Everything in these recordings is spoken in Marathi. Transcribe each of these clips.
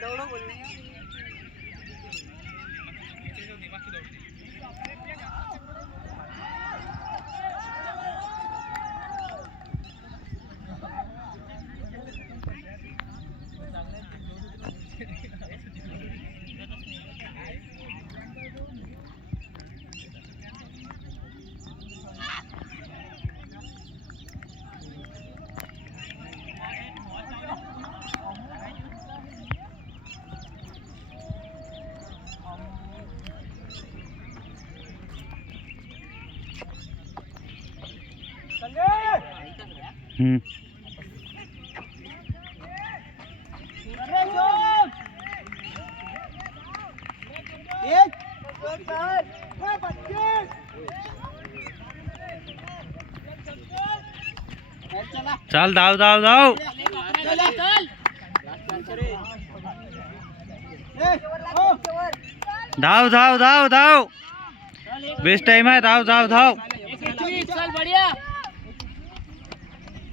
दौड़ो बोल नहीं Thank you. हम्म. चाल धाव धाव धाव धाव धाव धाव धाव बेस्ट टाइम आहे धाव धाव धाव चल बढ़िया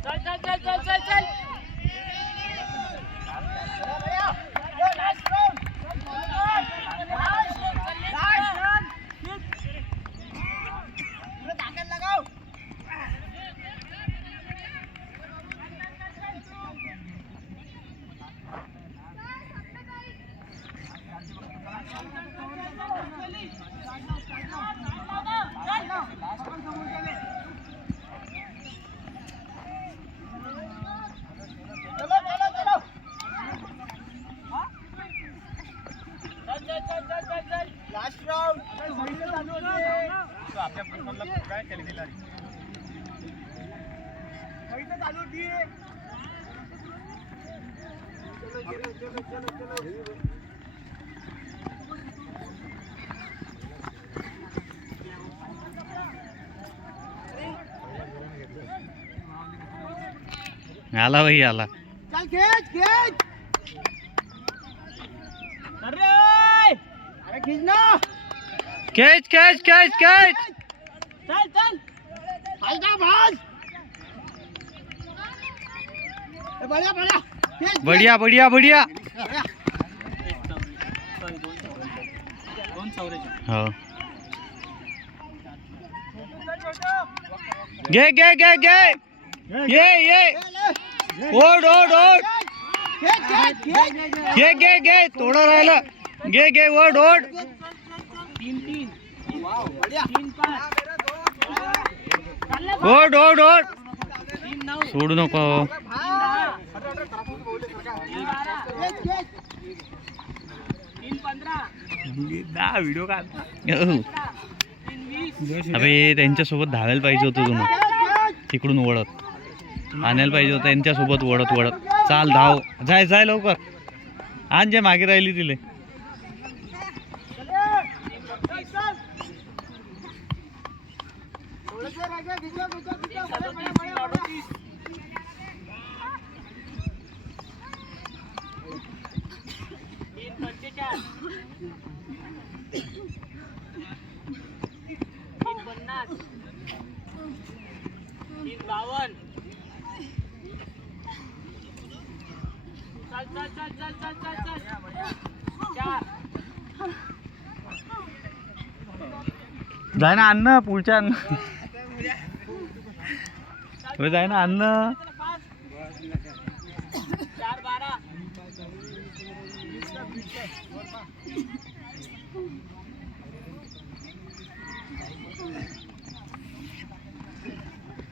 चल चल चल चल चल चल चल। लास्ट राउंड चालू चलो चलो चलो चलो आला भाई आला। चल खेच खेच। अरे कैच कैच कैच कैच चल चल. बढ़िया बढ़िया. बढ़िया गे गे गे गे ये ये. ओड ओड ओड गे गे गे थोडं राहिलं. घे घे ओढ ओढ तीन तीन ओढ ओढ ओढ सोडू नको. दहा व्हिडिओ काढ त्यांच्यासोबत धावायला पाहिजे होतं तुम्ही तिकडून ओढत आणायला पाहिजे होतं त्यांच्यासोबत ओढत ओढत चाल धाव. जाय जाय लवकर. आण जे मागे राहिली तिले तीन पंचेचाळीस तीन पन्नास तीन चार जाय ना अन्न पुढच्या अन्न. रोज आहे ना अन्न?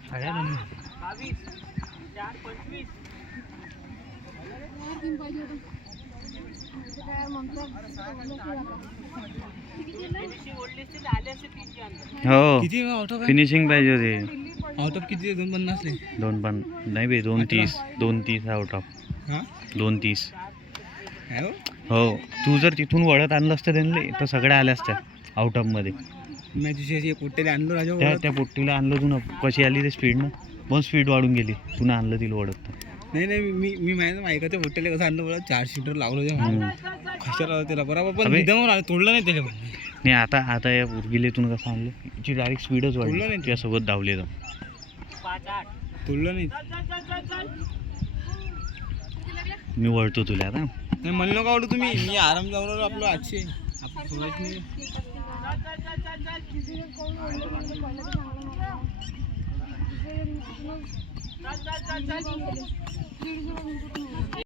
साड्या पंचवीस हो. फिनिशिंग पाहिजे होते. आउट ऑफ किती दोन पन्नास दोन पण नाही बे दोन तीस. दोन तीस आउट ऑफ हा? दोन तीस. हो. हो. तू जर तिथून वळत आणलं असतं त्यांनी तर सगळ्या आल्या असत्या आउट ऑफमध्ये. आणलो राजा त्या पोट्टीला आणलं तू ना कशी आली ते स्पीडनं पण स्पीड वाढून गेली. तू आणलं तिला वळत. नाही नाही मी मी माहिती ऐकायचं पोट्टेला कसं आणलं बरं? चार सीटर लावलं ते. कशाला त्याला बरोबर पण अबे. आलं तोडलं नाही त्याला पण. नाही आता आता या उर्गिले तून कसं आणलं? तिची डायरेक्ट स्पीडच बोललो वाढली. नाही. तुझ्यासोबत धावले तर तोडलं नाही. मी वळतो तुला आता. नाही मला नको आवडू तुम्ही. मी आराम जाऊ आपलं आजचे आपण सोडायचं नाही. gel gel gel gel.